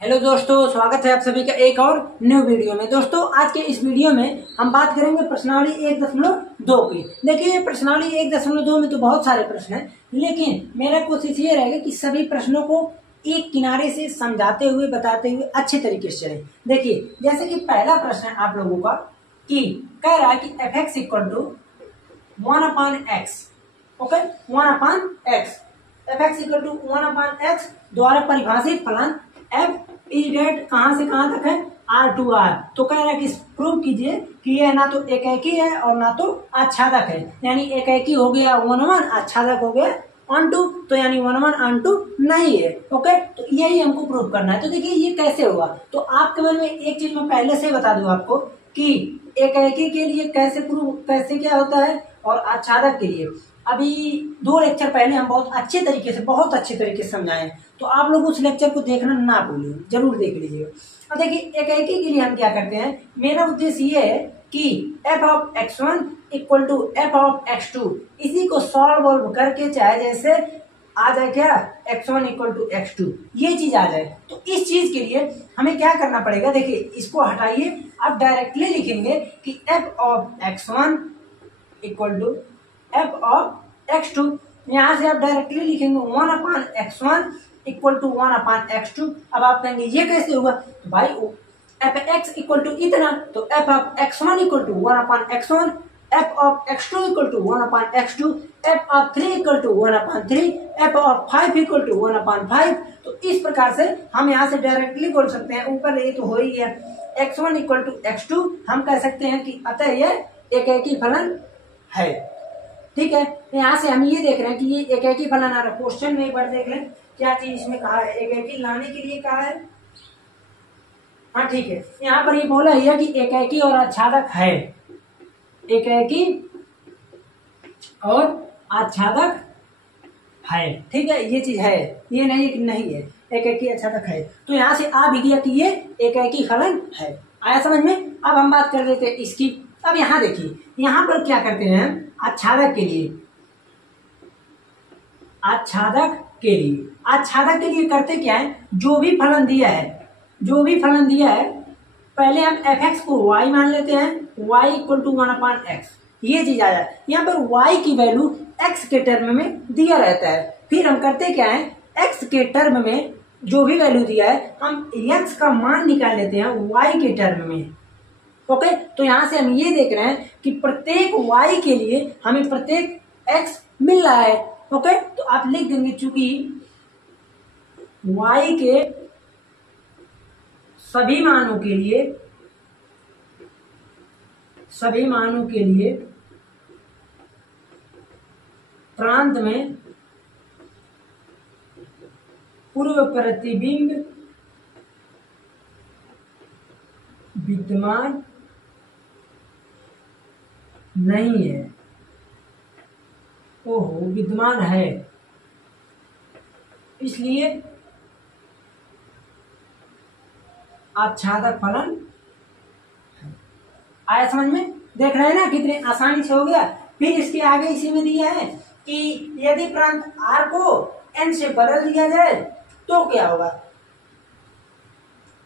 Hello दोस्तों, स्वागत है आप सभी का एक और न्यू वीडियो में। दोस्तों, आज के इस वीडियो में हम बात करेंगे प्रश्नावली 1.2 की। देखिए, ये प्रश्नावली 1.2 में तो बहुत सारे प्रश्न हैं, लेकिन मेरा कोशिश ये रहेगा कि सभी प्रश्नों को एक किनारे से समझाते हुए बताते हुए अच्छे तरीके से चले। देखिए, जैसे कि पहला प्रश्न है आप लोगों का कि कह रहा है कि f(x) = 1/x। Okay, 1/x। f(x) = 1/x द्वारा परिभाषित फलन f इज डेट कहां से कहां तक है, R to R। तो कह रहा है कि प्रूव कीजिए कि यह ना तो एकाकी है और ना तो आच्छादक है। यानी एकाकी हो गया 1/1, आच्छादक हो गया 1/2, तो यानी 1/1 1/2 नहीं है। ओके, तो यही हमको प्रूव करना है। तो देखिए, ये कैसे होगा, तो आपके मन में एक चीज मैं पहले से बता दूं आपको कि एकाकी के लिए कैसे प्रूव, कैसे क्या होता है, और आच्छादक के लिए अभी 2 लेक्चर पहले हम बहुत अच्छे तरीके से समझाए। तो आप लोग उस लेक्चर को देखना ना भूलिए, जरूर देख लीजिएगा। और देखिए, एकाकी के लिए हम क्या करते हैं, मेरा उद्देश्य ये है कि f(x1) = f(x2), इसी को सॉल्व करके चाहे जैसे आ जाए क्या, x1 = x2, ये चीज आ जाए। तो इस चीज के लिए हमें क्या करना पड़ेगा, देखिए इसको हटाइए, आप डायरेक्टली लिखेंगे कि f(x1) = f(x2)। यहां से आप डायरेक्टली लिखेंगे 1/x1 = 1/x2। अब आप कहेंगे ये कैसे होगा, तो भाई f(x) = इतना, तो f(x1) = 1/x1, f(x2) = 1/x2, f(3) = 1/3, f(5) = 1/5। तो इस प्रकार से हम यहाँ से डायरेक्टली बोल सकते हैं, ऊपर ये तो हो ही है, x1 = x2, हम कह सकते हैं कि अतः यह एकाकी फलन है। ठीक है, यहाँ से हम ये देख रहे हैं कि ये एकाकी फलन आ रहा है। क्वेश्चन में एक बार देख लें क्या चीज इसमें कहा है, एकाकी लाने के लिए कहा है। हाँ ठीक है, यहाँ पर ये बोला है कि एकाकी और आच्छादक है, एकाकी और आच्छादक है। ठीक है, ये चीज है, ये नहीं कि नहीं है, एकाकी आच्छादक है। तो यहाँ से आ भी गया कि ये एकाकी फलन है। आया समझ में। अब हम बात कर लेते हैं इसकी। अब यहाँ देखिए, यहाँ पर क्या करते हैं, आच्छादक के लिए, आच्छादक के लिए करते क्या है, जो भी फलन दिया है पहले हम f(x) को y मान लेते हैं, y = 1/x, ये चीज आ जाए। यहाँ पर y की वैल्यू x के टर्म में दिया रहता है। फिर हम करते क्या है, x के टर्म में जो भी वैल्यू दिया है हम x का मान निकाल लेते हैं y के टर्म में। ओके, तो यहां से हम ये देख रहे हैं कि प्रत्येक y के लिए हमें प्रत्येक x मिल रहा है। ओके, तो आप लिख देंगे चूंकि y के सभी मानों के लिए प्रांत में पूर्व प्रतिबिंब विद्यमान नहीं है। ओहो, विद्यमान है, इसलिए आच्छादक फलन है। आया समझ में। देख रहे हैं ना कितने आसानी से हो गया। फिर इसके आगे इसी में दिया है कि यदि प्रांत R को N से बदल दिया जाए तो क्या होगा।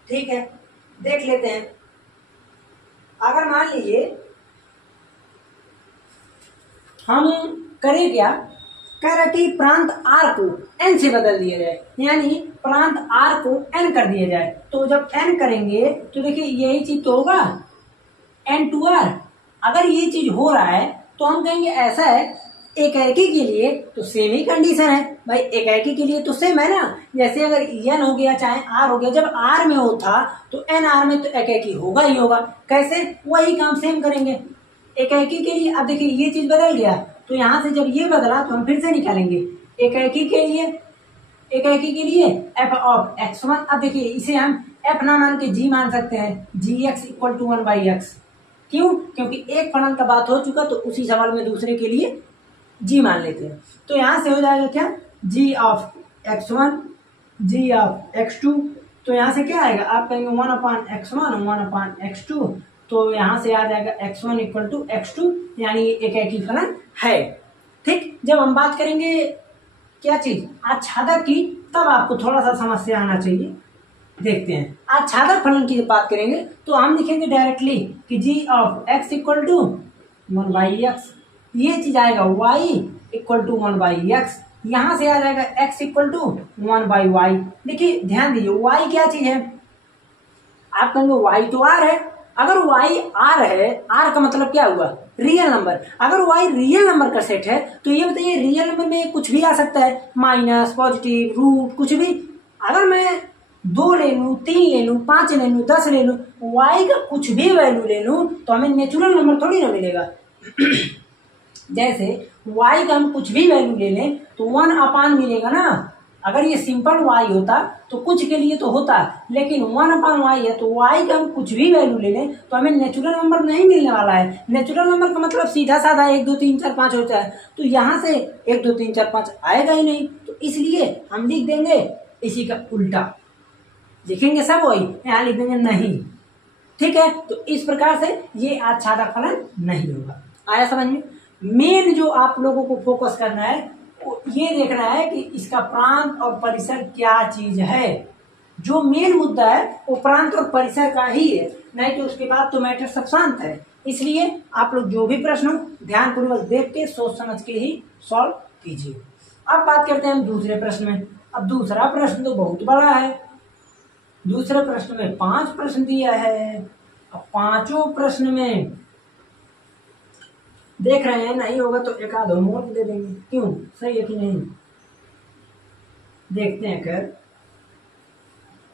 ठीक है, देख लेते हैं। अगर मान लीजिए हम करें क्या, कह रहा कि प्रांत R को N से बदल दिया जाए, यानी प्रांत R को N कर दिया जाए। तो जब N करेंगे तो देखिए यही चीज तो होगा, N to R। अगर ये चीज हो रहा है तो हम कहेंगे ऐसा है, एकाकी के लिए तो सेम ही कंडीशन है भाई, एकाकी के लिए तो सेम है ना। जैसे अगर N हो गया चाहे R हो गया, जब R में होता तो N R में तो एकाकी होगा ही होगा। कैसे, वही काम सेम करेंगे एकाकी के लिए। अब देखिए ये चीज बदल गया, तो यहां से जब ये बदला तो हम फिर से निकालेंगे एकाकी के लिए f(x1). अब देखिए इसे हम f ना मान के g मान सकते हैं, gx = 1/x। क्यों, क्योंकि एक फलन का बात हो चुका, तो उसी सवाल में दूसरे के लिए g मान लेते हैं। तो यहां से हो जाएगा क्या, g(x1) g(x2). तो यहां से क्या आएगा, आप कहेंगे 1/x1 1/x2, तो यहां से आ जाएगा x1 = x2, यानी एकाकी फलन है। ठीक, जब हम बात करेंगे क्या चीज, आच्छादक की, तब आपको थोड़ा सा समस्या आना चाहिए। देखते हैं आच्छादक फलन की जब बात करेंगे तो हम लिखेंगे डायरेक्टली कि G of X equal to 1/x, ये चीज आएगा y इक्वल टू 1/x, यहां से आ जाएगा x इक्वल टू 1/y। देखिए ध्यान दीजिए y क्या चीज है, आप कहेंगे y तो r है। अगर y r है, r का मतलब क्या हुआ, रियल नंबर। अगर y रियल नंबर का सेट है तो ये बताइए रियल नंबर में कुछ भी आ सकता है, माइनस, पॉजिटिव, रूट, कुछ भी। अगर मैं 2 ले लूं, 3 ले लूं, 5 ले लूं, 10 ले लूं, y का कुछ भी वैल्यू ले लूं तो हमें नेचुरल नंबर थोड़ी ना मिलेगा। जैसे y का हम कुछ भी वैल्यू ले लें तो 1/, मिलेगा ना। अगर ये सिंपल y होता तो कुछ के लिए तो होता, लेकिन 1/y है तो y का हम कुछ भी वैल्यू ले लें तो हमें नेचुरल नंबर नहीं मिलने वाला है। नेचुरल नंबर का मतलब सीधा साधा 1 2 3 4 5 होता है, तो यहाँ से 1 2 3 4 5 आएगा ही नहीं, तो इसलिए हम लिख देंगे इसी का उल्टा, लिखेंगे सब वही, यहाँ लिख देंगे नहीं। ठीक है, तो इस प्रकार से ये आच्छादक फलन नहीं होगा। आया समझ में। मेन जो आप लोगों को फोकस करना है ये देखना है कि इसका प्रांत और परिसर क्या चीज है। जो मेन मुद्दा है वो प्रांत और परिसर का ही है, नहीं तो उसके बाद तो मैटर सब शांत है। इसलिए आप लोग जो भी प्रश्न हो ध्यानपूर्वक देख के सोच समझ के ही सॉल्व कीजिए। अब बात करते हैं हम दूसरे प्रश्न में। अब दूसरा प्रश्न तो बहुत बड़ा है। दूसरे प्रश्न में 5 प्रश्न दिया है। अब 5 प्रश्न में देख रहे हैं नहीं होगा तो एक आध होमवर्क दे देंगे, क्यों, सही है कि नहीं। देखते हैं कर,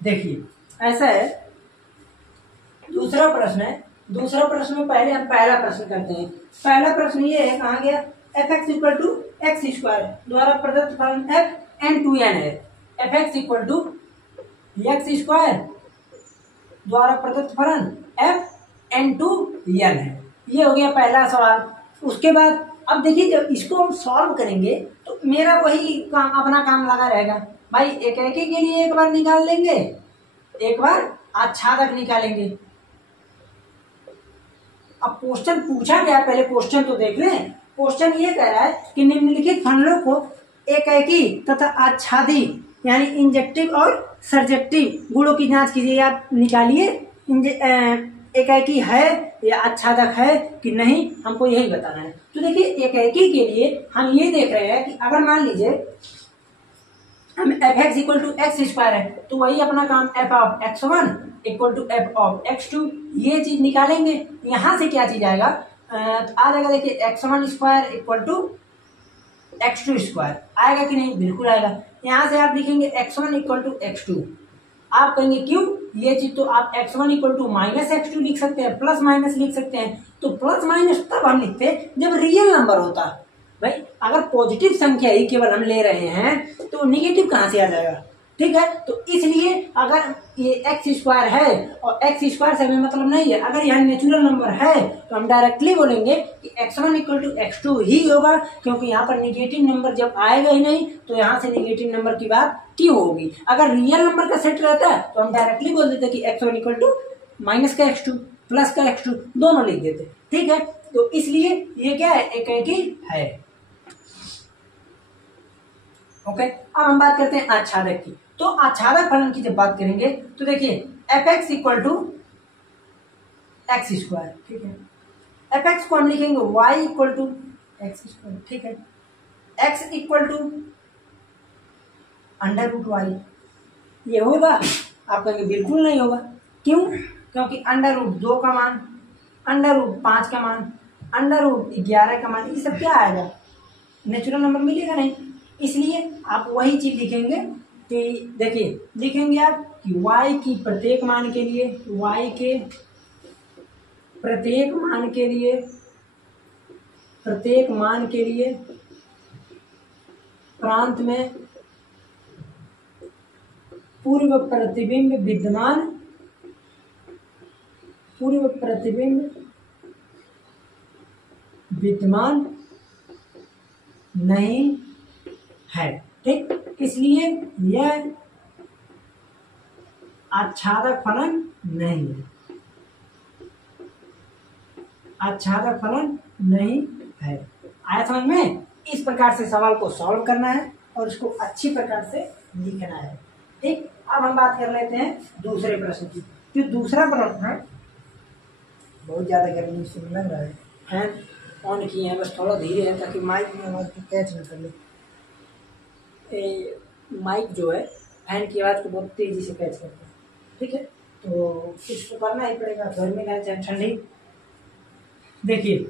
देखिए ऐसा है। दूसरा प्रश्न है। दूसरा प्रश्न में पहले हम पहला प्रश्न करते हैं। पहला प्रश्न ये है, कहाँ गया, f(x equal to X square) द्वारा प्रदत्त फलन fn2n है। f(x equal to X square) द्वारा प्रदत्त फलन fn2n है। ये हो गया पहला सवाल। उसके बाद अब देखिए जब इसको हम सॉल्व करेंगे तो मेरा वही काम, अपना काम लगा रहेगा भाई। एक एक के लिए एक बार निकाल लेंगे, एक बार आच्छादक निकालेंगे। अब क्वेश्चन पूछा गया, पहले क्वेश्चन तो देख लें। क्वेश्चन ये कह रहा है कि निम्नलिखित फलनों को एकाएकी तथा आच्छादी यानी इंजेक्टिव और सर्जेक्टिव गुणों की जांच कीजिए। आप निकालिए एकाएकी है या आच्छादक है कि नहीं, हमको यही बताना है। तो देखिए एकाएकी के लिए हम ये देख रहे हैं कि अगर मान लीजिए हम f(x equal to X square) है तो वही अपना काम f(x1) इक्वल टू f(x2), ये चीज निकालेंगे। यहां से क्या चीज आएगा, आ जाएगा देखिए x1 square equal to x2 square, आएगा कि नहीं, बिल्कुल आएगा। यहां से आप लिखेंगे x1 इक्वल टू x2। आप कहेंगे क्यों, ये चीज तो आप x1 equal to minus x2 लिख सकते हैं, प्लस माइनस लिख सकते हैं। तो प्लस माइनस तब हम लिखते हैं जब रियल नंबर होता। भाई अगर पॉजिटिव संख्या ही केवल हम ले रहे हैं तो निगेटिव कहां से आ जाएगा। ठीक है, तो इसलिए अगर ये एक्स स्क्वायर है और एक्स स्क्वायर से हमें मतलब नहीं है, अगर यहाँ नेचुरल नंबर है तो हम डायरेक्टली बोलेंगे कि x1 इक्वल टू x2 ही होगा, क्योंकि यहाँ पर निगेटिव नंबर जब आएगा ही नहीं तो यहाँ से निगेटिव नंबर की बात क्यों होगी। अगर रियल नंबर का सेट रहता है तो हम डायरेक्टली बोल देते कि x1 इक्वल टू माइनस का x2 प्लस का x2 दोनों लिख देते। ठीक है, तो इसलिए ये क्या है, एकाएकी है। ओके, अब हम बात करते हैं आच्छादक की। तो आच्छादक फलन की जब बात करेंगे तो देखिए f(x equal to X square), ठीक है, f(x) को हम लिखेंगे y equal to X square, ठीक है, x इक्वल टू √y, ये होगा। आप कहेंगे बिल्कुल नहीं होगा, क्यों, क्योंकि √2 का मान, √5 का मान, √11 का मान, ये सब क्या आएगा, नेचुरल नंबर मिलेगा नहीं। इसलिए आप वही चीज लिखेंगे कि देखिए लिखेंगे आप कि y की प्रत्येक मान के लिए, y के प्रत्येक मान के लिए प्रांत में पूर्व प्रतिबिंब विद्यमान नहीं है। ठीक, इसलिए यह आच्छादक फलन नहीं है, आच्छादक फलन नहीं है। आया समझ में। इस प्रकार से सवाल को सॉल्व करना है और इसको अच्छी प्रकार से लिखना है। ठीक, अब हम बात कर लेते हैं दूसरे प्रश्न की। जो दूसरा प्रश्न है, बहुत ज़्यादा गर्मी से लग रहा है, फैन ऑन किए हैं, बस थोड़ा धीरे है ताकि माइक में आवाज़ को कैच न कर ले। माइक जो है फैन की आवाज़ को बहुत तेज़ी से कैच करता है, ठीक है। तो इसको करना ही पड़ेगा, गर्मी ना चाहे ठंडी। देखिए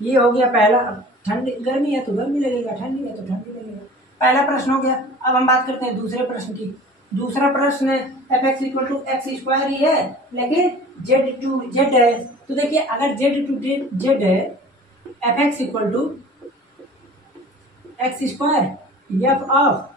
ये हो गया पहला। अब ठंडी गर्मी है तो गर्मी लगेगा, ठंडी है तो ठंडी लगेगा। पहला प्रश्न हो गया। अब हम बात करते हैं दूसरे प्रश्न की। दूसरा प्रश्न है F X equal to X square ही है, लेकिन जेड टू जेड है। तो देखिए अगर जेड टू जेड है, F X equal to X square F of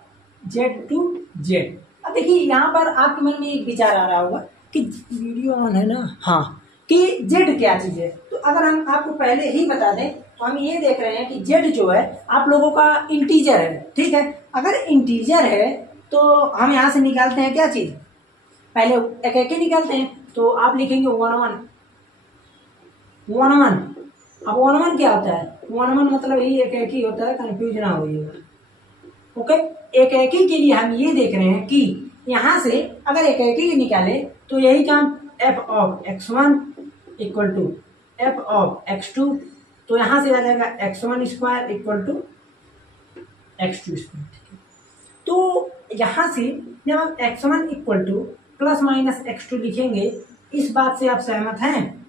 Z to Z. अब देखिए यहाँ पर आपके मन में एक विचार आ रहा होगा कि वीडियो ऑन है ना, हाँ, कि जेड क्या चीज है। तो अगर हम आपको पहले ही बता दें तो हम ये देख रहे हैं कि जेड जो है आप लोगों का इंटीजर है, ठीक है। अगर इंटीजर है तो हम यहाँ से निकालते हैं क्या चीज, पहले एक एक निकालते हैं। तो आप लिखेंगे 1 1 1 1। अब 1 1 क्या होता है, 1 1 मतलब यही एक एक ही होता है, कंफ्यूज ना होइएगा। ओके, एक एक ही के लिए हम ये देख रहे हैं कि यहाँ से अगर एक एक ही निकाले तो यही काम F of x1 equal to F of x2, तो यहाँ से आ जाएगा x1 square equal to x2 square. तो यहाँ से जब हम x1 equal two plus minus x2 लिखेंगे, इस बात से आप सहमत हैं?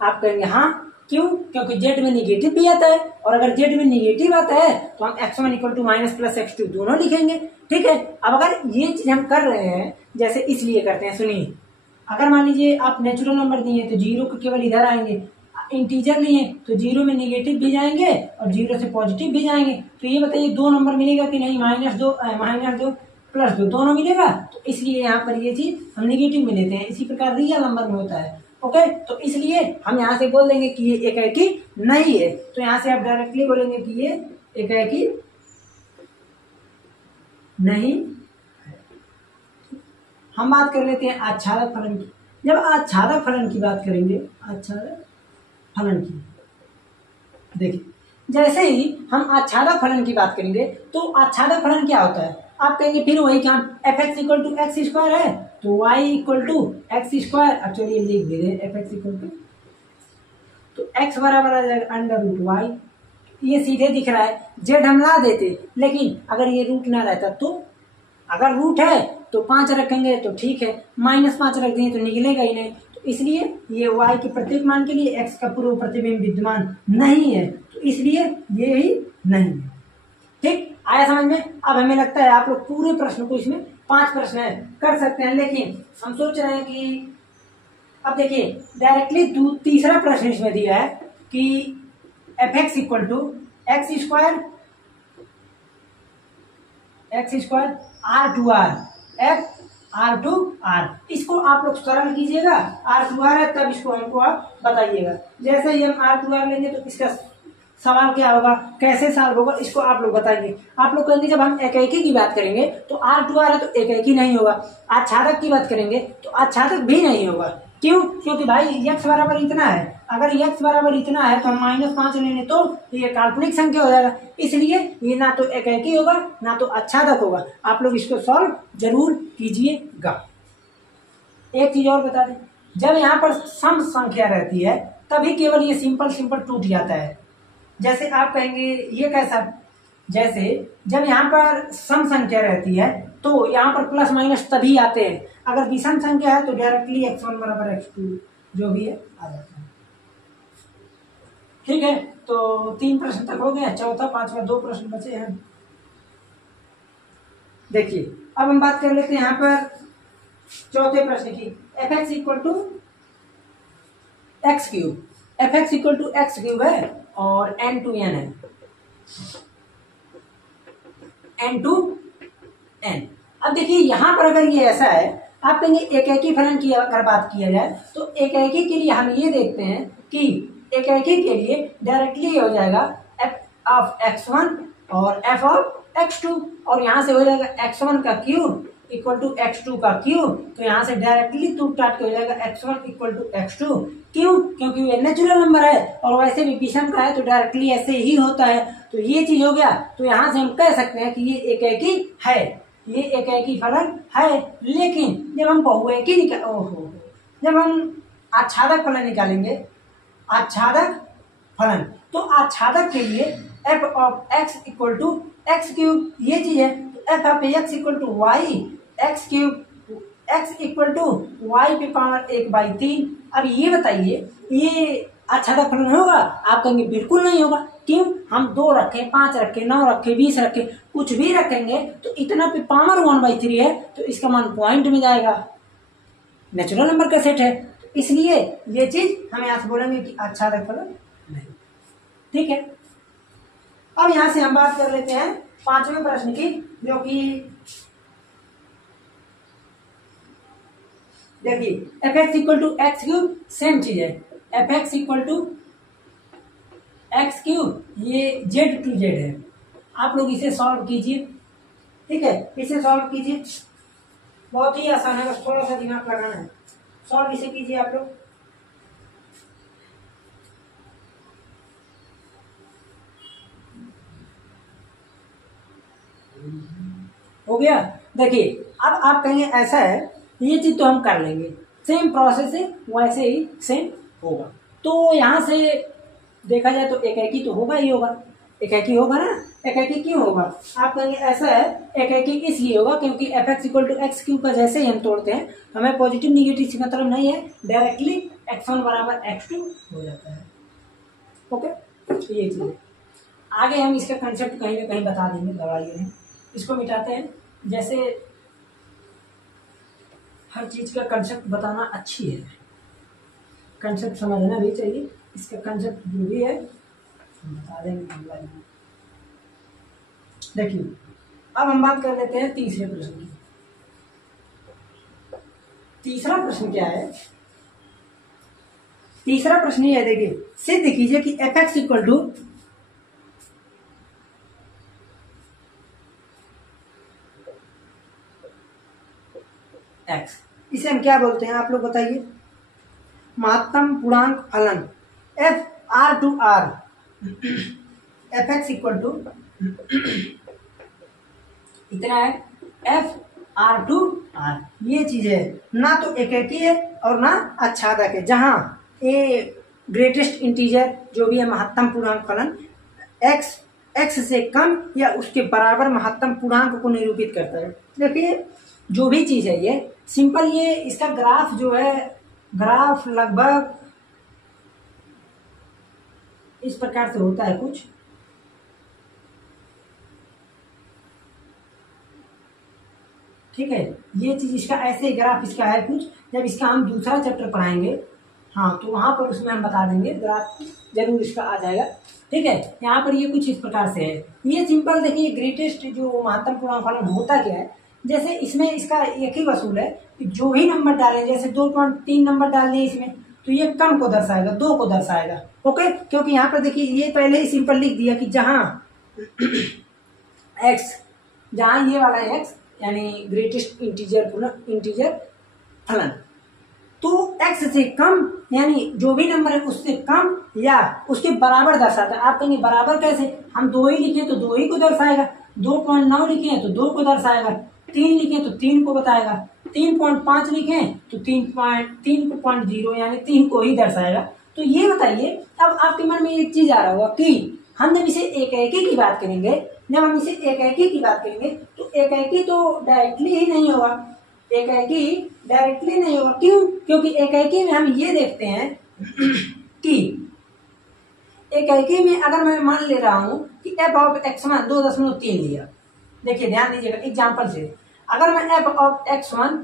आप कहेंगे हाँ, क्यों? क्योंकि जेड में निगेटिव भी आता है, और अगर जेड में निगेटिव आता है तो हम x1 equal to minus plus x2 दोनों लिखेंगे, ठीक है। अब अगर ये चीज हम कर रहे हैं, जैसे इसलिए करते हैं, सुनिए। अगर मान लीजिए आप नेचुरल नंबर दिए तो जीरो को केवल इधर आएंगे, इंटीजर नहीं है तो जीरो में निगेटिव भी जाएंगे और जीरो से पॉजिटिव भी जाएंगे। तो ये बताइए दो नंबर मिलेगा कि नहीं, -2 +2 दोनों मिलेगा। तो इसलिए यहाँ पर ये चीज हम निगेटिव में लेते हैं। इसी प्रकार रियल नंबर में होता है, ओके। तो इसलिए हम यहाँ से बोल देंगे कि ये एकाकी नहीं है। तो यहाँ से आप डायरेक्टली बोलेंगे कि ये एकाकी नहीं। हम बात कर लेते हैं आच्छादक फलन की। जब आच्छादक फलन की बात करेंगे, आच्छादक फलन की, देखिए जैसे ही हम आच्छादक फलन की बात करेंगे तो आच्छादक फलन क्या होता है, आप कहेंगे फिर वही काम, F X equal to X square है तो Y equal to X square. Actually लिख दे रहे एफ एक्स इक्वल टू, तो एक्स बराबर आ जाएगा √y। ये सीधे दिख रहा है। जेड हम ला देते, लेकिन अगर ये रूट ना रहता तो, अगर रूट है तो 5 रखेंगे तो ठीक है, -5 रख देंगे तो निकलेगा ही नहीं। तो इसलिए ये y के प्रत्येक मान के लिए x का पूर्व प्रतिबिंब विद्यमान नहीं है, तो इसलिए ये ही नहीं है। ठीक आया समझ में? अब हमें लगता है आप लोग पूरे प्रश्न को, इसमें 5 प्रश्न है, कर सकते हैं, लेकिन हम सोच रहे हैं कि अब देखिए डायरेक्टली तीसरा प्रश्न इसमें दिया है कि F X equal to X square R2R F R2R। इसको आप लोग सरल कीजिएगा, R2R है तब इसको हमको आप बताइएगा। जैसे ही हम R2R लेंगे तो इसका सवाल क्या होगा, कैसे सॉल्व होगा, इसको आप लोग बताएंगे। आप लोग कहेंगे जब हम एकाकी की बात करेंगे तो R2R है तो एकाकी नहीं होगा, आच्छादक की बात करेंगे तो आच्छादक भी नहीं होगा। क्यों? क्योंकि भाई x बराबर इतना है, अगर x बराबर इतना है तो हम -5 लेंगे तो ये काल्पनिक संख्या हो जाएगा, इसलिए ये ना तो एकाकी होगा ना तो आच्छादक होगा। आप लोग इसको सॉल्व जरूर कीजिएगा। एक चीज और बता दें, जब यहाँ पर सम संख्या रहती है तभी केवल ये सिंपल टूट जाता है। जैसे आप कहेंगे ये कैसा, जैसे जब यहाँ पर सम संख्या रहती है तो यहाँ पर प्लस माइनस तभी आते हैं, अगर विषम संख्या है तो डायरेक्टली x1 बराबर x2 जो भी है आ जाता है। ठीक है, तो 3 प्रश्न तक हो गए, चौथा पांचवा 2 प्रश्न बचे हैं। देखिए अब हम बात कर लेते हैं यहाँ पर चौथे प्रश्न की, F X equal to X cube. F X equal to X cube है और n to n है, n to n। अब देखिए यहाँ पर अगर ये ऐसा है, आप कहेंगे एकाकी फलन की अगर बात किया जाए तो एकाकी के लिए हम ये देखते हैं कि एकाकी के लिए डायरेक्टली हो जाएगा f ऑफ x1 और f ऑफ x2, और यहाँ से हो जाएगा x1 का क्यूब इक्वल टू x2 का क्यूब। तो यहाँ से डायरेक्टली टूट टाट के हो जाएगा x1 इक्वल टू x2। क्यों? क्योंकि ये नेचुरल नंबर है और वैसे भी विषम का है तो डायरेक्टली ऐसे ही होता है। तो ये चीज हो गया, तो यहाँ से हम कह सकते हैं कि ये एकाकी है। ये एकाकी फलन है, लेकिन जब हम बहुएकी जब हम आच्छादक फलन निकालेंगे, आच्छादक फलन, तो आच्छादक के लिए F of X equal to X cube ये चीज है, तो F of X equal to Y X cube, X equal to Y पे पावर 1/3। अब ये बताइए ये आच्छादक फलन होगा? आप कहेंगे बिल्कुल नहीं होगा। क्यों? हम 2 रखे, 5 रखे, 9 रखे, 20 रखे, कुछ भी रखेंगे तो इतना पे पावर 1/3 है, तो इसका मान पॉइंट में जाएगा, नेचुरल नंबर का सेट है, तो इसलिए ये चीज हम यहां से बोलेंगे कि आच्छादक फलन नहीं। ठीक है, अब यहां से हम बात कर लेते हैं 5वें प्रश्न की, जो कि देखिए F X equal to X cube, same चीज है, F X equal to X cube, ये जेड टू जेड है। आप लोग इसे सॉल्व कीजिए। ठीक है, इसे सॉल्व कीजिए, बहुत ही आसान है, बस थोड़ा सा दिमाग लगाना है। सॉल्व इसे कीजिए आप लोग। हो गया। देखिए अब आप कहेंगे ऐसा है, ये चीज तो हम कर लेंगे, सेम प्रोसेस है, वैसे ही सेम होगा। तो यहां से देखा जाए तो एकाकी तो होगा ही होगा, एकाकी होगा ना। एकाकी क्यों होगा? आप कहेंगे ऐसा है, एकाकी इसलिए होगा क्योंकि F X equal to X cube का जैसे ही हम तोड़ते हैं, हमें पॉजिटिव निगेटिव से मतलब नहीं है, डायरेक्टली x1 बराबर x2 हो जाता है। ओके, ये चीज है। आगे हम इसका कंसेप्ट कहीं ना कहीं बता देंगे, दवाइए में इसको मिटाते हैं। जैसे हर चीज का कंसेप्ट बताना अच्छी है, कंसेप्ट समझना भी चाहिए, इसका कंसेप्ट जो भी है बता देंगे। देखिए अब हम बात कर लेते हैं तीसरे प्रश्न की। तीसरा प्रश्न क्या है? तीसरा प्रश्न ये है, देखिए सिद्ध कीजिए कि F X equal to X, इसे हम क्या बोलते हैं आप लोग बताइए? महत्तम पूर्णांक फलन F R to R, F X equal to इतना है, एफ आर टू आर, ये चीज है ना, तो एकाकी है और ना आच्छादक है। जहां ए ग्रेटेस्ट इंटीजर जो भी है महत्तम पूर्णांक फलन एक्स, एक्स से कम या उसके बराबर महत्तम पूर्णांक को निरूपित करता है। देखिए जो भी चीज है ये सिंपल, ये इसका ग्राफ जो है, ग्राफ लगभग इस प्रकार से होता है कुछ। ठीक है, ये चीज इसका ऐसे ग्राफ इसका है कुछ। जब इसका हम दूसरा चैप्टर पढ़ाएंगे, हाँ, तो वहां पर उसमें हम बता देंगे, ग्राफ जरूर इसका आ जाएगा। ठीक है, यहाँ पर ये कुछ इस प्रकार से है। ये सिंपल देखिए, ग्रेटेस्ट जो महत्तम पूर्णांक फलन होता क्या है, जैसे इसमें इसका एक ही वसूल है कि जो भी नंबर डालें, जैसे 2.3 नंबर डाल दिए इसमें, तो ये कम को दर्शाएगा, 2 को दर्शाएगा। ओके, क्योंकि यहाँ पर देखिए ये पहले ही सिंपल लिख दिया कि जहां एक्स, जहां ये वाला एक्स यानी ग्रेटेस्ट इंटीजर फलन, तो एक्स से कम यानी जो भी नंबर है उससे कम या उसके बराबर दर्शाता है। आप कहेंगे बराबर कैसे? हम 2 ही लिखे तो 2 ही को दर्शाएगा, 2.9 लिखे हैं तो 2 को दर्शाएगा, 3 लिखे तो 3 को बताएगा, 3.5 लिखे तो 3.0 यानी 3 को ही दर्शाएगा। तो ये बताइए, अब आपके मन में एक चीज आ रहा होगा कि हम जब इसे एकाकी की बात करेंगे, जब हम इसे एकाकी की बात करेंगे तो एकाकी तो डायरेक्टली ही नहीं होगा, एकाकी डायरेक्टली नहीं होगा। क्यों? क्योंकि एकाकी में हम ये देखते हैं कि एकाकी में अगर मैं मान ले रहा हूं कि एफ ऑफ x1 2.3 लिया, देखिए ध्यान दीजिएगा एग्जांपल से, अगर मैं F of x1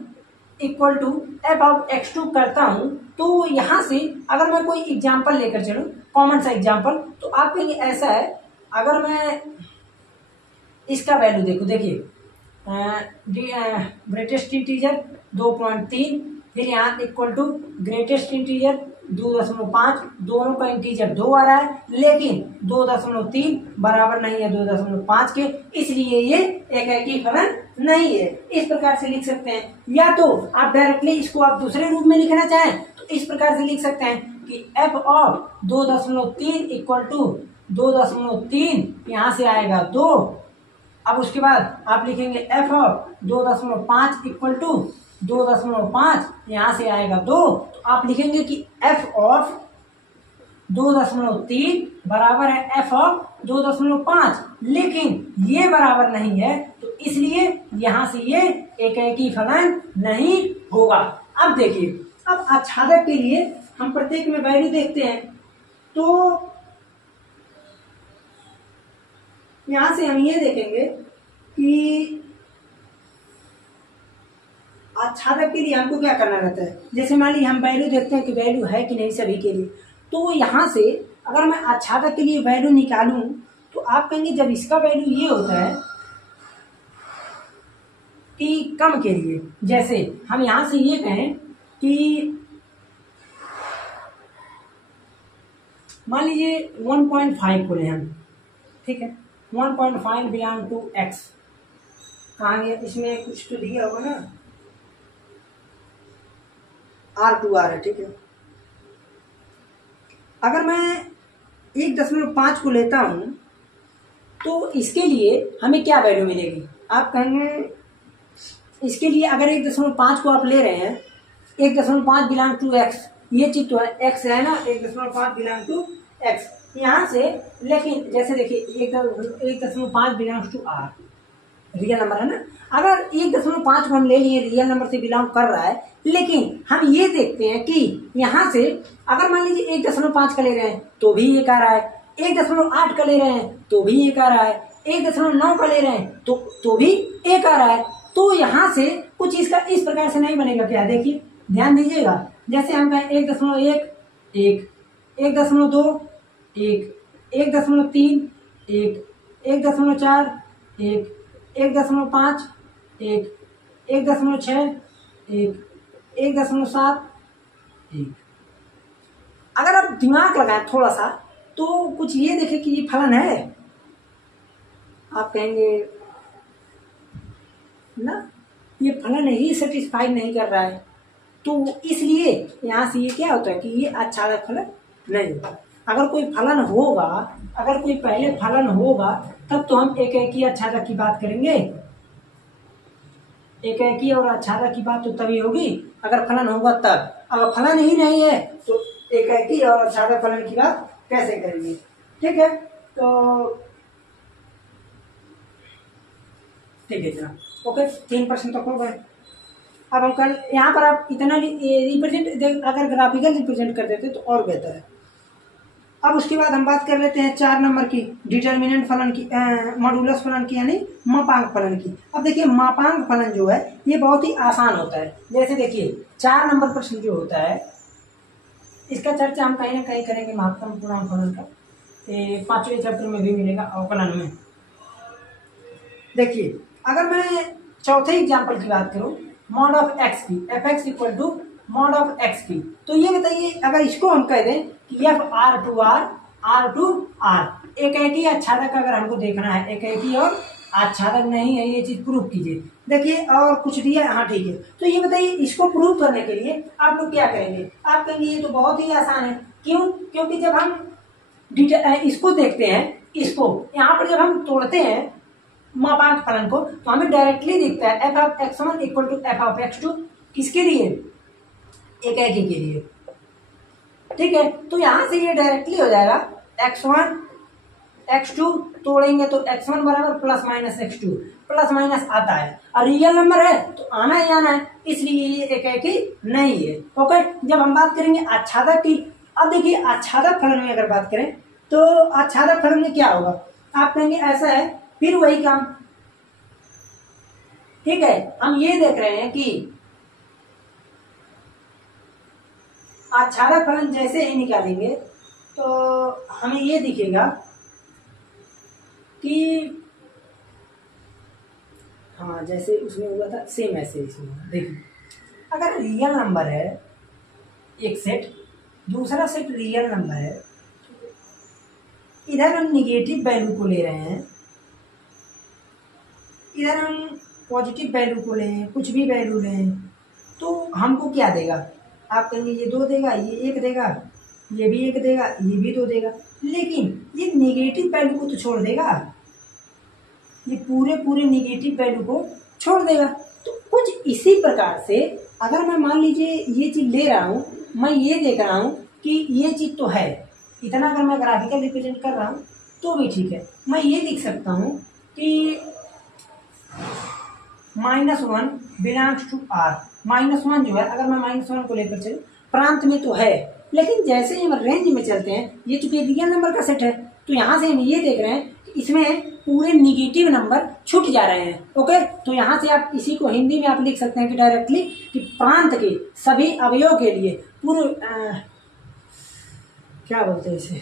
equal to F of x2 करता हूं, तो यहां से अगर मैं कोई एग्जांपल लेकर चलूं, कॉमन सा एग्जांपल, तो आप कहेंगे ऐसा है, अगर मैं इसका वैल्यू देखो, देखिए ग्रेटेस्ट इंटीजर 2.3, फिर यहाँ इक्वल टू ग्रेटेस्ट इंटीजर 2.5, दोनों का इंटीजर 2 आ रहा है, लेकिन 2.3 बराबर नहीं है 2.5 के, इसलिए ये एकाकी फलन नहीं है। इस प्रकार से लिख सकते हैं, या तो आप डायरेक्टली इसको आप दूसरे रूप में लिखना चाहें तो इस प्रकार से लिख सकते हैं कि एफ ऑफ 2.3 इक्वल टू 2.3, यहाँ से आएगा 2 अब उसके बाद आप लिखेंगे एफ ऑफ 2.5 इक्वल टू 2.5, यहां से आएगा 2, तो आप लिखेंगे कि एफ ऑफ 2.3 बराबर है एफ ऑफ 2.5, लेकिन ये बराबर नहीं है, तो इसलिए यहां से ये एक फलन नहीं होगा। अब देखिए, अब आच्छादक के लिए हम प्रत्येक में वैल्यू देखते हैं, तो यहां से हम ये देखेंगे कि आच्छादक के लिए हमको क्या करना रहता है। जैसे मान लीजिए हम वैल्यू देखते हैं कि वैल्यू है कि नहीं सभी के लिए, तो यहां से अगर मैं आच्छादक के लिए वैल्यू निकालूं तो आप कहेंगे जब इसका वैल्यू ये होता है कि कम के लिए, जैसे हम यहां से ये कहें कि मान लीजिए 1.5 को लें हम, ठीक है, 1.5 बिलोंग टू एक्स, कहाँ गया, इसमें कुछ तो दिया होगा ना, R2R है, ठीक है। अगर मैं 1.5 को लेता हूं तो इसके लिए हमें क्या वैल्यू मिलेगी, आप कहेंगे इसके लिए अगर 1.5 को आप ले रहे हैं, 1.5 बिलोंग टू एक्स, ये चीज तो है, एक्स है ना, 1.5 बिलोंग टू एक्स, यहां से, लेकिन जैसे देखिए 1.5 belongs to R, real number है ना, अगर 1.5 को हम ले लिए रियल नंबर से बिलोंग कर रहा है, लेकिन हम ये देखते हैं कि यहां से अगर मान लीजिए 1.5 का ले रहे हैं तो भी एक आ रहा है, 1.8 का ले रहे हैं तो भी एक आ रहा है, 1.9 का ले रहे हैं तो भी एक आ रहा है, तो यहां से कुछ इसका इस प्रकार से नहीं बनेगा। क्या, देखिए ध्यान दीजिएगा, जैसे हम कहें 1.1, 1, 1.2, 1, 1.3, 1, 1.4, 1, 1.5, 1, 1.6, 1, 1.7, 1। अगर आप दिमाग लगाएं थोड़ा सा तो कुछ ये देखें कि ये फलन है, आप कहेंगे ना ये फलन ही सेटिस्फाई नहीं कर रहा है, तो इसलिए यहां से ये क्या होता है कि ये आच्छादक फलन नहीं होता। अगर कोई फलन होगा, अगर कोई पहले फलन होगा तब तो हम एक आच्छादक की बात करेंगे, एक और आच्छादक की बात तो तभी होगी अगर फलन होगा तब, अगर फलन ही नहीं है तो एक और आच्छादक फलन की बात कैसे करेंगे, ठीक है। तो ठीक है जनाब, ओके, 3% तक हो गए। अब हम कल यहाँ पर आप इतना रिप्रेजेंट अगर ग्राफिकल रिप्रेजेंट कर देते तो और बेहतर है। अब उसके बाद हम बात कर लेते हैं 4 नंबर की, डिटर्मिनेंट फलन की, मॉडुलस फलन की, यानी मापांक फलन की। अब देखिए मापांक फलन जो है ये बहुत ही आसान होता है। जैसे देखिए 4 नंबर प्रश्न जो होता है इसका चर्चा हम कहीं ना कहीं करेंगे महत्तम पूर्णांक फलन का, 5वें चैप्टर में भी मिलेगा अवकलन में। देखिए अगर मैं चौथे एग्जाम्पल की बात करूं, मॉड ऑफ एक्स की, F X equal to mod of X की, तो ये बताइए अगर इसको हम कह दें कि एफ आर टू आर, एक ही आच्छादक अगर हमको देखना है, एक ही और आच्छादक नहीं है, ये चीज प्रूव कीजिए। देखिए और कुछ दिया, हाँ ठीक है, तो ये बताइए इसको प्रूव करने के लिए आप लोग क्या करेंगे, आप कहेंगे ये तो बहुत ही आसान है। क्यों? क्योंकि जब हम इसको देखते हैं, इसको यहाँ पर जब हम तोड़ते हैं मापांक फलन को तो हमें डायरेक्टली दिखता है F of x1 equal to F of x2, किसके लिए, एक ही के लिए, ठीक है। तो यहां से ये डायरेक्टली हो जाएगा x1 x2 तोड़ेंगे तो x1 बराबर plus minus x2, plus minus आता है और रियल नंबर है तो आना ही आना है, इसलिए ये एक ही नहीं है, ओके। जब हम बात करेंगे आच्छादक की, अब देखिए आच्छादक फलन में अगर बात करें तो आच्छादक फलन में क्या होगा, आप कहेंगे ऐसा है, फिर वही काम, ठीक है। हम ये देख रहे हैं कि आच्छादक फलन जैसे ही निकालेंगे तो हमें ये दिखेगा कि हाँ जैसे उसमें हुआ था सेम ऐसे इसमें। देखिए अगर रियल नंबर है एक सेट, दूसरा सेट रियल नंबर है, इधर हम निगेटिव वैल्यू को ले रहे हैं, इधर हम पॉजिटिव वैल्यू को लें, कुछ भी वैल्यू लें, तो हमको क्या देगा, आप कहेंगे ये 2 देगा, ये 1 देगा, ये भी 1 देगा, ये भी 2 देगा, लेकिन ये नेगेटिव वैल्यू को तो छोड़ देगा, ये पूरे पूरे निगेटिव वैल्यू को छोड़ देगा। तो कुछ इसी प्रकार से अगर मैं मान लीजिए ये चीज ले रहा हूँ, मैं ये देख रहा हूँ कि ये चीज तो है, इतना अगर मैं ग्राफिकल रिप्रेजेंट कर रहा हूँ तो भी ठीक है। मैं ये देख सकता हूँ कि -1 बिलोंग्स टू आर। -1 जो है, अगर मैं -1 को लेकर चलूँ, प्रांत में तो है, लेकिन जैसे ही हम रेंज में चलते हैं, ये चूंकि रियल नंबर का सेट है, तो यहाँ से हम ये देख रहे हैं कि इसमें पूरे निगेटिव नंबर छूट जा रहे हैं। ओके, तो यहाँ से आप इसी को हिंदी में आप लिख सकते हैं कि डायरेक्टली कि प्रांत के सभी अवयव के लिए पूर्व क्या बोलते हैं इसे,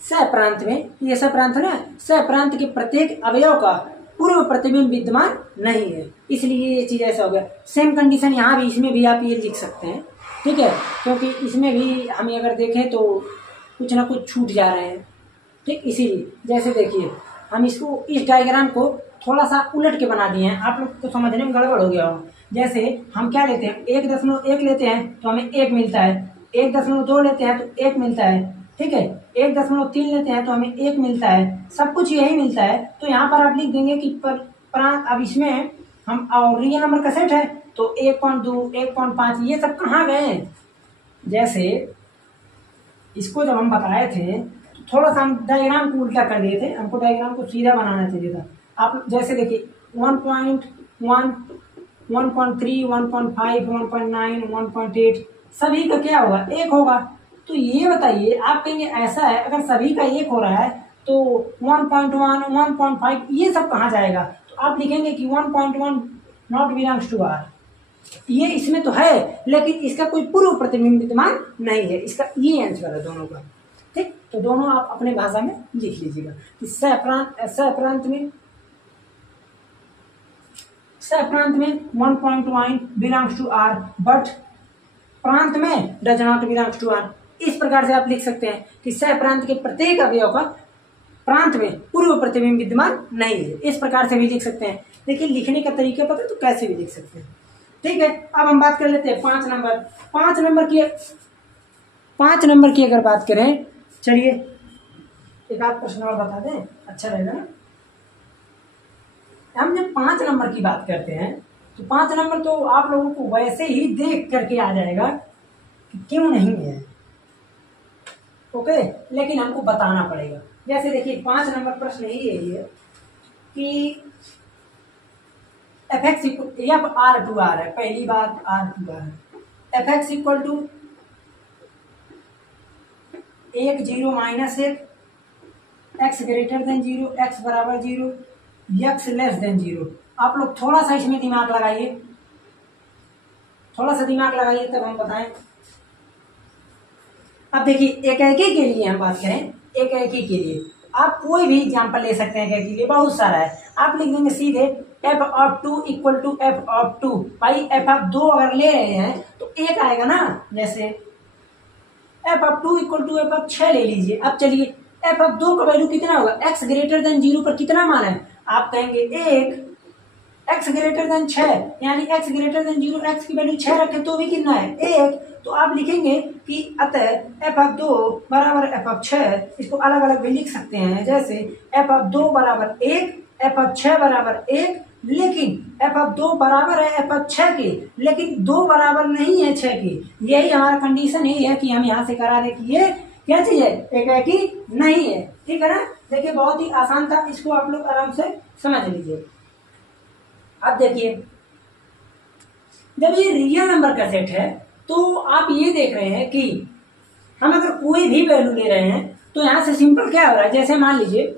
सप्रांत में, ये सप्रांत है ना, सप्रांत के प्रत्येक अवयव का पूर्व प्रतिबिंब विद्यमान नहीं है, इसलिए ये चीज ऐसा हो गया। सेम कंडीशन यहाँ भी, इसमें भी आप ये लिख सकते हैं, ठीक है, क्योंकि इसमें भी हम अगर देखें तो कुछ ना कुछ छूट जा रहे हैं, ठीक। इसीलिए जैसे देखिए, हम इसको, इस डायग्राम को थोड़ा सा उलट के बना दिए हैं, आप लोग को समझने में गड़बड़ हो गया हो। जैसे हम क्या लेते हैं, 1.1 लेते हैं तो हमें 1 मिलता है, 1.2 लेते हैं तो 1 मिलता है, ठीक है, 1.3 लेते हैं तो हमें 1 मिलता है, सब कुछ यही मिलता है। तो यहाँ पर आप लिख देंगे कि प्रांत, अब इसमें हम और रियल नंबर का सेट है तो 1.2, 1.5 ये सब कहाँ गए हैं। जैसे इसको जब हम बताए थे तो थोड़ा सा हम डायग्राम को उल्टा कर दिए थे, हमको डायग्राम को सीधा बनाना चाहिए था। आप जैसे देखिए 1.1, 1.3, 1.5, 1.9, 1.8 सभी का क्या होगा, 1 होगा। तो ये बताइए, आप कहेंगे ऐसा है, अगर सभी का 1 हो रहा है तो 1.1, 1.5 ये सब कहाँ जाएगा। तो आप लिखेंगे कि 1.1 नॉट बिलोंग्स टू आर। ये इसमें तो है, लेकिन इसका कोई पूर्व प्रतिबिंब विद्यमान नहीं है, इसका ये आंसर है दोनों का, ठीक। तो दोनों आप अपने भाषा में लिख लीजिएगा कि सप्रांत में 1.1 बिलोंग्स टू आर बट प्रांत में does not belongs to R. इस प्रकार से आप लिख सकते हैं कि सप्रांत के प्रत्येक अवयव का प्रांत में पूर्व प्रतिबिंब विद्यमान नहीं है, इस प्रकार से भी लिख सकते हैं। देखिए लिखने का तरीका पता है तो कैसे भी लिख सकते हैं, ठीक है। अब हम बात कर लेते हैं 5 नंबर। 5 नंबर की अगर बात करें, चलिए एक आध प्रश्न और बता दें, अच्छा रहेगा ना। हम जब 5 नंबर की बात करते हैं तो 5 नंबर तो आप लोगों को वैसे ही देख करके आ जाएगा कि क्यों नहीं है, ओके, लेकिन हमको बताना पड़ेगा। जैसे देखिए 5 नंबर प्रश्न यही है कि fx f r/r है, पहली बात r/r है, fx equal to 1 0 -1 x greater than 0 x बराबर 0 x लेस देन 0। आप लोग थोड़ा सा इसमें दिमाग लगाइए, थोड़ा सा दिमाग लगाइए तब हम बताएं। अब देखिए एकाएकी के लिए हम बात करें, एकाएकी के लिए आप कोई भी एग्जाम्पल ले सकते हैं, एकाएकी के लिए बहुत सारा है। आप लिख देंगे सीधे f(2) इक्वल टू f(2)। भाई f(2) अगर ले रहे हैं तो 1 आएगा ना, जैसे f(2) इक्वल टू f(6) ले लीजिए। अब चलिए f(2) का वैल्यू कितना होगा, x ग्रेटर देन 0 पर कितना मान है, आप कहेंगे 1, x ग्रेटर देन 6, यानी x ग्रेटर देन 0, x की वैल्यू 6 रखे तो भी कितना है 1। तो आप लिखेंगे कि अतः f(2) बराबर f(6), इसको अलग अलग भी लिख सकते हैं, जैसे f(2) बराबर 1, f(6) बराबर 1, लेकिन f(2) बराबर है f(6) के, लेकिन 2 बराबर नहीं है 6 के। यही हमारा कंडीशन यही है कि हम यहाँ से करा दें कि ये क्या चीज है, एकाएकी नहीं है, ठीक है ना। देखिए बहुत ही आसान था, इसको आप लोग आराम से समझ लीजिए। अब देखिए जब ये रियल नंबर का सेट है तो आप ये देख रहे हैं कि हम अगर कोई भी वैल्यू ले रहे हैं तो यहां से सिंपल क्या हो रहा है, जैसे मान लीजिए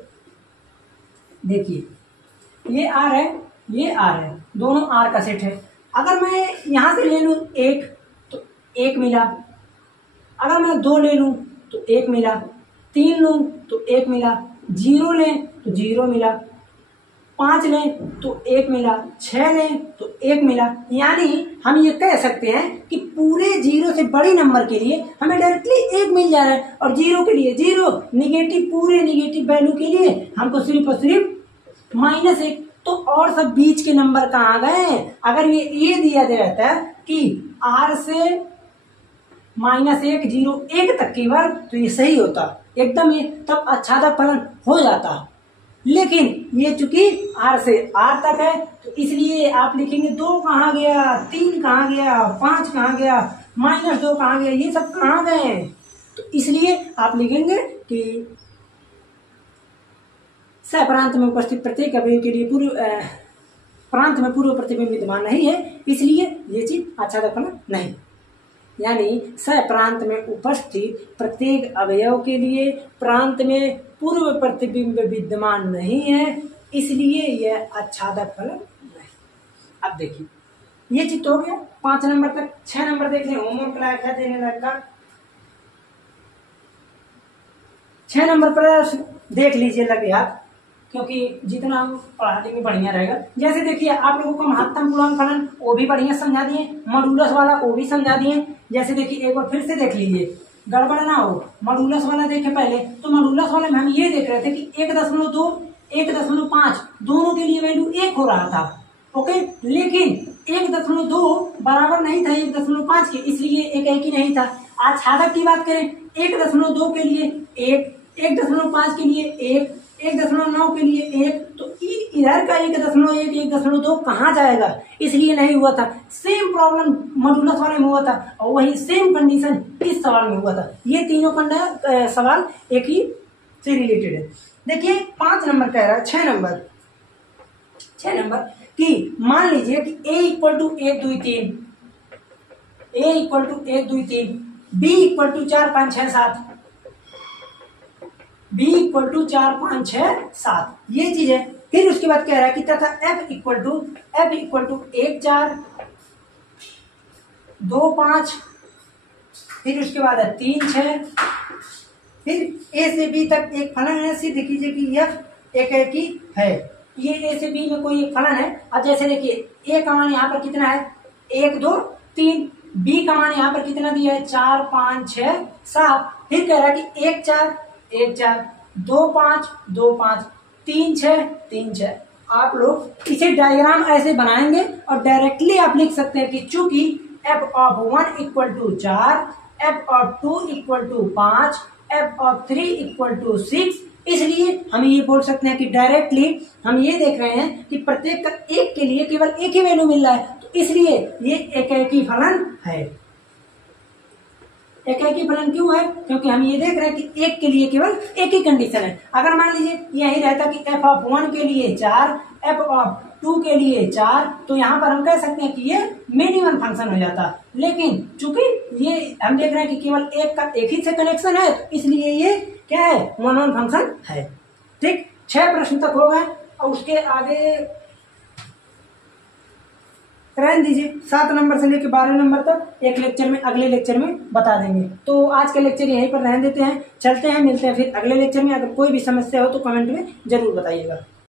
देखिए ये आर है, ये आर है, दोनों आर का सेट है। अगर मैं यहां से ले लूं 1 तो 1 मिला, अगर मैं 2 ले लूं तो 1 मिला, 3 लूं तो 1 मिला, 0 लें तो 0 मिला, 5 लें तो 1 मिला, 6 लें तो 1 मिला। यानी हम ये कह सकते हैं कि पूरे 0 से बड़ी नंबर के लिए हमें डायरेक्टली 1 मिल जा रहा है, और 0 के लिए 0, निगेटिव, पूरे निगेटिव वैल्यू के लिए हमको सिर्फ और सिर्फ -1। तो और सब बीच के नंबर कहाँ गए। अगर ये दिया रहता है कि r से -1, 0, 1 तक की वर्ग, तो ये सही होता एकदम, ये तब अच्छा था फलन हो जाता। लेकिन ये चूंकि R से R तक है तो इसलिए आप लिखेंगे 2 कहाँ गया, 3 कहाँ गया, 5 कहाँ गया, -2 कहाँ गया, ये सब कहाँ गए। तो इसलिए आप लिखेंगे कि सहप्रांत में उपस्थित प्रत्येक अवयव के लिए पूर्व प्रांत में पूर्व प्रतिबिंब विद्यमान नहीं है, इसलिए ये चीज आच्छादक फलन नहीं। यानी सहप्रांत में उपस्थित प्रत्येक अवयव के लिए प्रांत में पूर्व प्रतिबिंब विद्यमान नहीं है, इसलिए यह आच्छादक फलन नहीं। अब देखिए ये चीज तो हो गया 5 नंबर तक। 6 नंबर देख लें, होमवर्क लायक है देने लायक का। 6 नंबर पर देख लीजिए लगे आप, क्योंकि जितना हम पढ़ा देंगे बढ़िया रहेगा। जैसे देखिए आप लोगों को महत्तम पूर्णांक फलन वो भी बढ़िया समझा दिए, मॉडुलस वाला वो भी समझा दिए। जैसे देखिए एक बार फिर से देख लीजिए, गड़बड़ ना हो। मॉडुलस वाला देखे पहले, तो मॉडुलस वाले में हम ये देख रहे थे कि 1.2 1.5 दोनों के लिए वैल्यू 1 हो रहा था, ओके। लेकिन 1.2 बराबर नहीं था 1.5 के, इसलिए एक ही नहीं था। आच्छादक की बात करें 1.2 के लिए 1, 1.5 के लिए 1, 1.9 के लिए 1, तो इधर का 1.1 1.2 कहाँ जाएगा, इसलिए नहीं हुआ था। सेम प्रॉब्लम मॉडुलस वाले में हुआ था और वही सेम कंडीशन इस सवाल में हुआ था। ये तीनों सवाल एक ही से रिलेटेड है। देखिए 5 नंबर कह रहा है, 6 नंबर कि मान लीजिए कि a = 1 2 3, a = 1 2 3, b = 4 5 6 7, b = 4 5 6 7, ये चीज है। फिर उसके बाद कह रहा है कि तथा f = 1 4 2 5, फिर उसके बाद है 3 6, फिर a से b तक एक फलन है। सिद्ध कीजिए कि f एक ही है। ये a से b में कोई एक फलन है। अब जैसे देखिए a का मान यहाँ पर कितना है 1 2 3, b का मान यहाँ पर कितना दिया है 4 5 6 7, फिर कह रहा है कि 1 4 1 4 2 5 2 5 3 6 3 6। आप लोग इसे डायग्राम ऐसे बनाएंगे और डायरेक्टली आप लिख सकते हैं कि चूंकि f(1) = 4, f(2) = 5, f(3) = 6, इसलिए हम ये बोल सकते हैं कि डायरेक्टली हम ये देख रहे हैं कि प्रत्येक का एक के लिए केवल एक ही वैल्यू मिल रहा है, तो इसलिए ये एक ही फलन है। एक ही फलन क्यों है, क्योंकि हम ये देख रहे हैं कि एक के लिए केवल एक ही कंडीशन है। अगर मान लीजिए यही रहता कि f(1) के लिए 4, f(2) के लिए 4, तो यहाँ पर हम कह सकते हैं कि ये मिनिमम फंक्शन हो जाता। लेकिन चूंकि ये हम देख रहे हैं कि केवल एक का एक ही से कनेक्शन है, तो इसलिए ये क्या है वन फंक्शन है। ठीक, 6 प्रश्न तक हो गए और उसके आगे रहने दीजिए। 7 नंबर से लेकर 12 नंबर तक एक लेक्चर में अगले लेक्चर में बता देंगे। तो आज के लेक्चर यहीं पर रहने देते हैं, चलते हैं, मिलते हैं फिर अगले लेक्चर में। अगर कोई भी समस्या हो तो कमेंट में जरूर बताइएगा।